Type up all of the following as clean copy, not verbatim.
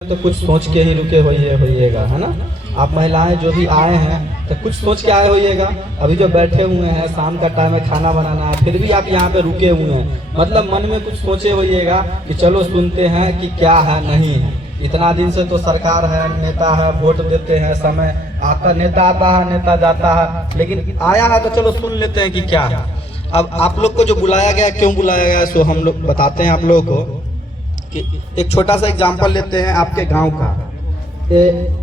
तो कुछ सोच के ही रुके होइएगा, है ना। आप महिलाएं जो भी आए हैं तो कुछ सोच के आए होइएगा। अभी जो बैठे हुए हैं, शाम का टाइम है, खाना बनाना है, फिर भी आप यहाँ पे रुके हुए हैं, मतलब मन में कुछ सोचे होइएगा कि चलो सुनते हैं कि क्या है नहीं है। इतना दिन से तो सरकार है, नेता है, वोट देते हैं, समय आता, नेता आता है, नेता जाता है, लेकिन आया है तो चलो सुन लेते हैं कि क्या है। अब आप लोग को जो बुलाया गया, क्यों बुलाया गया, सो हम लोग बताते हैं आप लोगों को। कि एक छोटा सा एग्जाम्पल लेते हैं आपके गांव का।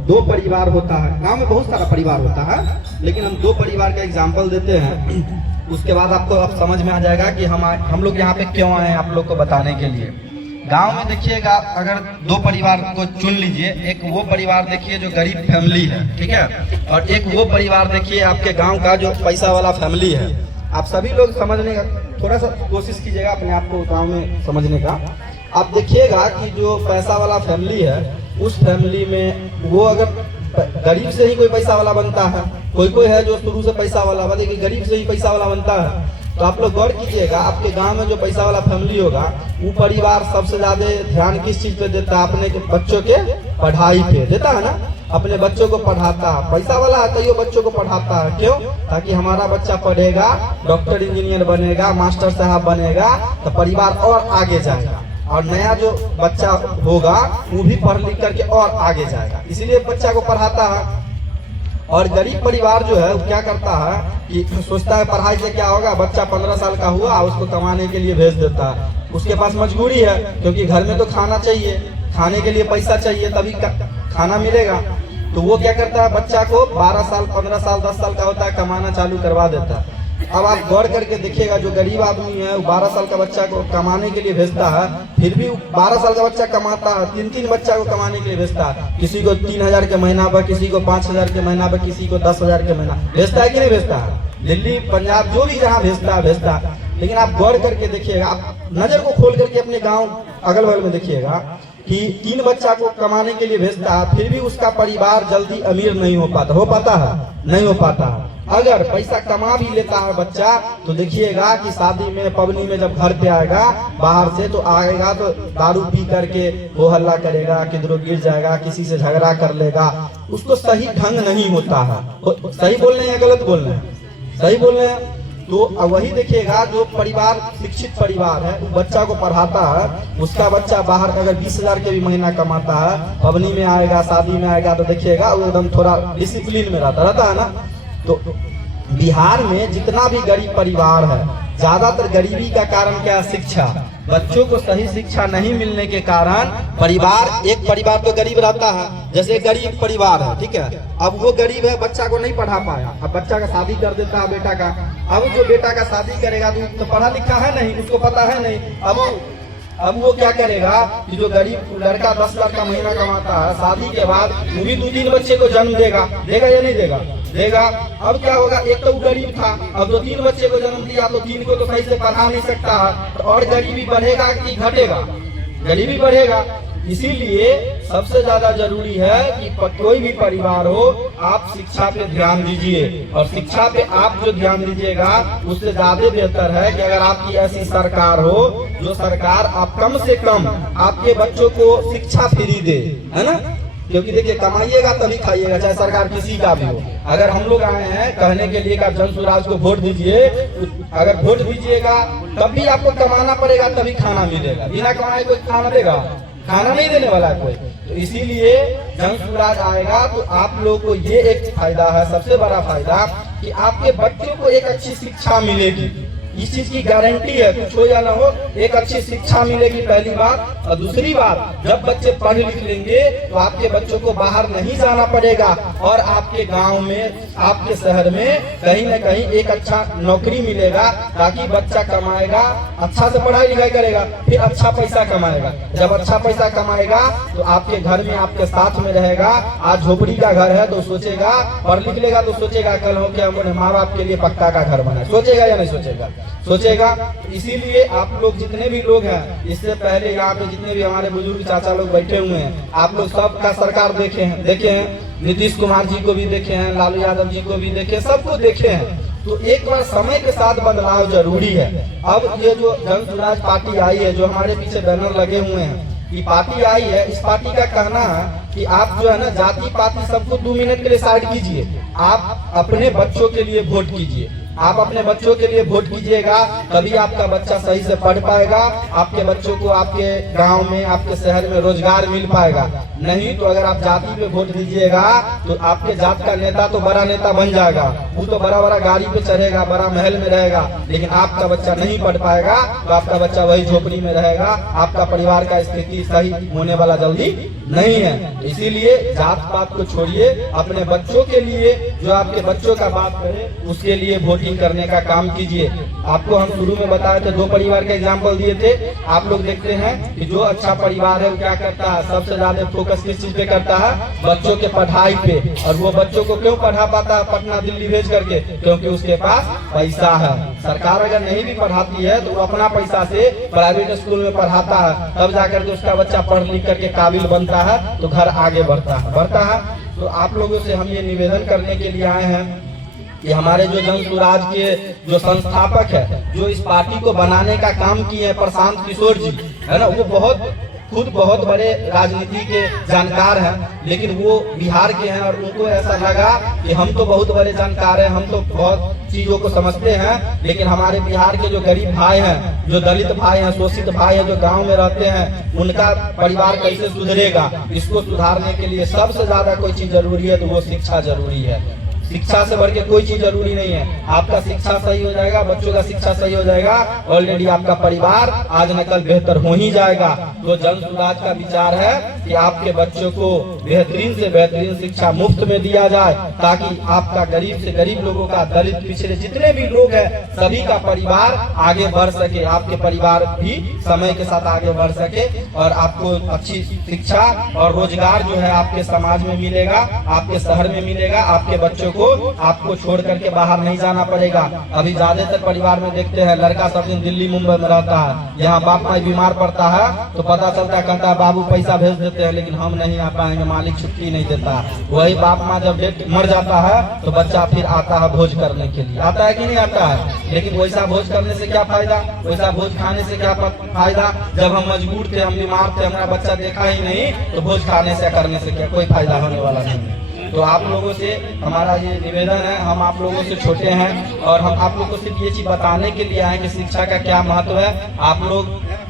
दो परिवार होता है, गांव में बहुत सारा परिवार होता है, लेकिन हम दो परिवार का एग्जाम्पल देते हैं। उसके बाद आपको अब समझ में आ जाएगा कि हम लोग यहाँ पे क्यों आए हैं, आप लोग को बताने के लिए। गांव में देखिएगा, अगर दो परिवार को चुन लीजिए, एक वो परिवार देखिए जो गरीब फैमिली है, ठीक है, और एक वो परिवार देखिए आपके गाँव का जो पैसा वाला फैमिली है। आप सभी लोग समझने का थोड़ा सा कोशिश कीजिएगा, अपने आप को गाँव में समझने का। आप देखिएगा कि जो पैसा वाला फैमिली है, उस फैमिली में वो अगर गरीब से ही कोई पैसा वाला बनता है, कोई है जो शुरू से पैसा वाला, मतलब कि गरीब से ही पैसा वाला बनता है, तो आप लोग गौर कीजिएगा, आपके गांव में जो पैसा वाला फैमिली होगा, वो परिवार सबसे ज्यादा ध्यान किस चीज पे देता है? अपने बच्चों के पढ़ाई पे देता है ना, अपने बच्चों को पढ़ाता है। पैसा वाला है तो ये बच्चों को पढ़ाता है, क्यों? ताकि हमारा बच्चा पढ़ेगा, डॉक्टर इंजीनियर बनेगा, मास्टर साहब बनेगा, तो परिवार और आगे जाएगा, और नया जो बच्चा होगा वो भी पढ़ लिख करके और आगे जाएगा, इसीलिए बच्चा को पढ़ाता है। और गरीब परिवार जो है वो क्या करता है कि सोचता है पढ़ाई से क्या होगा, बच्चा 15 साल का हुआ, उसको कमाने के लिए भेज देता है। उसके पास मजबूरी है, क्योंकि घर में तो खाना चाहिए, खाने के लिए पैसा चाहिए, तभी खाना मिलेगा। तो वो क्या करता है, बच्चा को 12 साल 15 साल 10 साल का होता है, कमाना चालू करवा देता है। अब आप गौर करके देखिएगा, जो गरीब आदमी है वो 12 साल का बच्चा को कमाने के लिए भेजता है, फिर भी 12 साल का बच्चा कमाता है, 3 बच्चा को कमाने के लिए भेजता है। किसी को 3000 के महीना पर, किसी को 5000 के महीना पर, किसी को 10,000 के महीना भेजता है कि नहीं भेजता है? दिल्ली, पंजाब, जो भी जहाँ भेजता है। लेकिन आप गौर करके देखिएगा, आप नजर को खोल करके अपने गाँव अगल बगल में देखिएगा कि 3 बच्चा को कमाने के लिए भेजता है, फिर भी उसका परिवार जल्दी अमीर नहीं हो पाता है, नहीं हो पाता है। अगर पैसा कमा भी लेता है बच्चा, तो देखिएगा कि शादी में, पबनी में जब घर पे आएगा बाहर से, तो आएगा तो दारू पी करके वो हल्ला करेगा, किधरों गिर जाएगा, किसी से झगड़ा कर लेगा, उसको सही ढंग नहीं होता है। सही बोल रहे हैं या गलत बोल रहे हैं? सही बोल रहे हैं। तो वही देखिएगा, जो परिवार शिक्षित परिवार है, वो बच्चा को पढ़ाता है, उसका बच्चा बाहर अगर 20,000 के भी महीना कमाता है, पबनी में आएगा, शादी में आएगा, तो देखिएगा वो एकदम थोड़ा डिसिप्लिन में रहता है ना। तो बिहार में जितना भी गरीब परिवार है, ज्यादातर गरीबी का कारण क्या है? शिक्षा। बच्चों को सही शिक्षा नहीं मिलने के कारण परिवार, एक परिवार तो गरीब रहता है, जैसे गरीब परिवार है, ठीक है, अब वो गरीब है, बच्चा को नहीं पढ़ा पाया, अब बच्चा का शादी कर देता है बेटा का। अब जो बेटा का शादी करेगा तो पढ़ा लिखा है नहीं, उसको पता है नहीं, अब वो क्या करेगा कि जो गरीब लड़का 10 लाख का महीना कमाता है, शादी के बाद वो भी 2-3 बच्चे को जन्म देगा या नहीं देगा? देगा। अब क्या होगा, एक तो गरीब था, अब 2-3 बच्चे को जन्म दिया, तो 3 को तो सही से पढ़ा नहीं सकता है, तो और गरीबी बढ़ेगा कि घटेगा? गरीबी बढ़ेगा। इसीलिए सबसे ज्यादा जरूरी है कि कोई भी परिवार हो, आप शिक्षा पे ध्यान दीजिए, और शिक्षा पे आप जो ध्यान दीजिएगा उससे ज्यादा बेहतर है कि अगर आपकी ऐसी सरकार हो, जो सरकार आप कम से कम आपके बच्चों को शिक्षा फ्री दे, है ना। क्योंकि देखिए, कमाइएगा तभी खाइएगा, चाहे सरकार किसी का भी हो। अगर हम लोग आए हैं कहने के लिए कि आप जन स्वराज को वोट दीजिए, अगर वोट दीजिएगा तभी आपको कमाना पड़ेगा, तभी खाना मिलेगा। बिना कमाए कोई खाना देगा? खाना नहीं देने वाला कोई। तो इसीलिए जन स्वराज आएगा तो आप लोग को ये एक फायदा है, सबसे बड़ा फायदा, कि आपके बच्चों को एक अच्छी शिक्षा मिलेगी। इस चीज की गारंटी है, कुछ हो या ना हो, एक अच्छी शिक्षा मिलेगी, पहली बात। और दूसरी बात, जब बच्चे पढ़ लिख लेंगे तो आपके बच्चों को बाहर नहीं जाना पड़ेगा, और आपके गांव में, आपके शहर में कहीं न कहीं एक अच्छा नौकरी मिलेगा, ताकि बच्चा कमाएगा, अच्छा से पढ़ाई लिखाई करेगा, फिर अच्छा पैसा कमाएगा। जब अच्छा पैसा कमाएगा तो आपके घर में आपके साथ में रहेगा। आज झोपड़ी का घर है तो सोचेगा, पढ़ लिख लेगा तो सोचेगा कल हो के हमने माँ बाप के लिए पक्का का घर बना, सोचेगा या नहीं सोचेगा? सोचेगा। इसीलिए आप लोग जितने भी लोग हैं, इससे पहले यहाँ पे जितने भी हमारे बुजुर्ग चाचा लोग बैठे हुए हैं, आप लोग सबका सरकार देखे हैं, नीतीश कुमार जी को भी देखे हैं, लालू यादव जी को भी देखे, सबको देखे हैं। तो एक बार समय के साथ बदलाव जरूरी है। अब ये जो जन स्वराज पार्टी आई है, जो हमारे पीछे बैनर लगे हुए हैं, कि पार्टी आई है, इस पार्टी का कहना है कि आप जो है ना जाति पाति सबको 2 मिनट के लिए साइड कीजिए, आप अपने बच्चों के लिए वोट कीजिए। आप अपने बच्चों के लिए वोट कीजिएगा, तभी आपका बच्चा सही से पढ़ पाएगा, आपके बच्चों को आपके गांव में, आपके शहर में रोजगार मिल पाएगा। नहीं तो अगर आप जाति पे वोट दीजिएगा तो आपके जात का नेता तो बड़ा नेता बन जाएगा, वो तो बड़ा बड़ा गाड़ी पे चढ़ेगा, बड़ा महल में रहेगा, लेकिन आपका बच्चा नहीं पढ़ पाएगा तो आपका बच्चा वही झोपड़ी में रहेगा। आपका परिवार का स्थिति सही होने वाला जल्दी नहीं है। इसीलिए जात पात को छोड़िए, अपने बच्चों के लिए, जो आपके बच्चों का बात करे उसके लिए वोटिंग करने का काम कीजिए। आपको हम शुरू में बताए थे, 2 परिवार का एग्जाम्पल दिए थे। आप लोग देखते हैं कि जो अच्छा परिवार है वो क्या करता है, सबसे ज्यादा फोकस किस चीज पे करता है, बच्चों के पढ़ाई पे। और वो बच्चों को क्यों पढ़ा पाता है पटना दिल्ली भेज करके, क्योंकि उसके पास पैसा है। सरकार अगर नहीं भी पढ़ाती है तो वो अपना पैसा से प्राइवेट स्कूल में पढ़ाता है, तब जाकर के उसका बच्चा पढ़ लिख करके काबिल बनता है, तो घर आगे बढ़ता है। तो आप लोगों से हम ये निवेदन करने के लिए आए हैं कि हमारे जो जन स्वराज के जो संस्थापक है, जो इस पार्टी को बनाने का काम किए हैं, प्रशांत किशोर जी है ना, वो खुद बहुत बड़े राजनीति के जानकार हैं, लेकिन वो बिहार के हैं और उनको ऐसा लगा कि हम तो बहुत बड़े जानकार हैं, हम तो बहुत चीजों को समझते हैं, लेकिन हमारे बिहार के जो गरीब भाई हैं, जो दलित भाई हैं, शोषित भाई हैं, जो गांव में रहते हैं, उनका परिवार कैसे सुधरेगा। इसको सुधारने के लिए सबसे ज्यादा कोई चीज जरूरी है तो वो शिक्षा जरूरी है। शिक्षा से बढ़ के कोई चीज जरूरी नहीं है। आपका शिक्षा सही हो जाएगा, बच्चों का शिक्षा सही हो जाएगा, ऑलरेडी आपका परिवार आज न कल बेहतर हो ही जाएगा। तो जन स्वराज का विचार है कि आपके बच्चों को बेहतरीन से बेहतरीन शिक्षा मुफ्त में दिया जाए, ताकि आपका गरीब से गरीब लोगों का, दलित पिछड़े जितने भी लोग हैं, सभी का परिवार आगे बढ़ सके, आपके परिवार भी समय के साथ आगे बढ़ सके और आपको अच्छी शिक्षा और रोजगार जो है आपके समाज में मिलेगा, आपके शहर में मिलेगा। आपके बच्चों को आपको छोड़ करके बाहर नहीं जाना पड़ेगा। अभी ज्यादातर परिवार में देखते हैं लड़का सब दिन दिल्ली मुंबई में रहता है, यहाँ बाप माई बीमार पड़ता है तो पता चलता है, कहता है बाबू पैसा भेज देते हैं लेकिन हम नहीं आ पाएंगे, मालिक छुट्टी नहीं देता। वही बाप माँ जब डेट मर जाता है तो बच्चा फिर आता है भोज करने के लिए, आता है कि नहीं आता है। लेकिन वैसा भोज करने से क्या फायदा, वैसा भोज खाने से क्या फायदा, जब हम मजबूर थे, हम बीमार थे, हमारा बच्चा देखा ही नहीं, तो भोज खाने से करने से क्या कोई फायदा होने वाला नहीं। तो आप लोगों से हमारा ये निवेदन है, हम आप लोगों से छोटे हैं और हम आप लोगों को सिर्फ ये चीज बताने के लिए आए कि शिक्षा का क्या महत्व है। आप लोग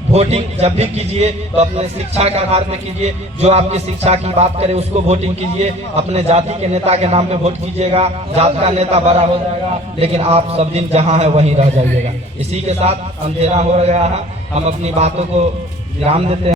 वोटिंग जब भी कीजिए तो अपने शिक्षा के आधार पे कीजिए, जो आपकी शिक्षा की बात करे उसको वोटिंग कीजिए। अपने जाति के नेता के नाम पे वोट कीजिएगा, जात का नेता बड़ा हो जाएगा, लेकिन आप सब दिन जहाँ है वहीं रह जाइएगा। इसी के साथ अंधेरा हो गया है, हम अपनी बातों को विराम देते हैं।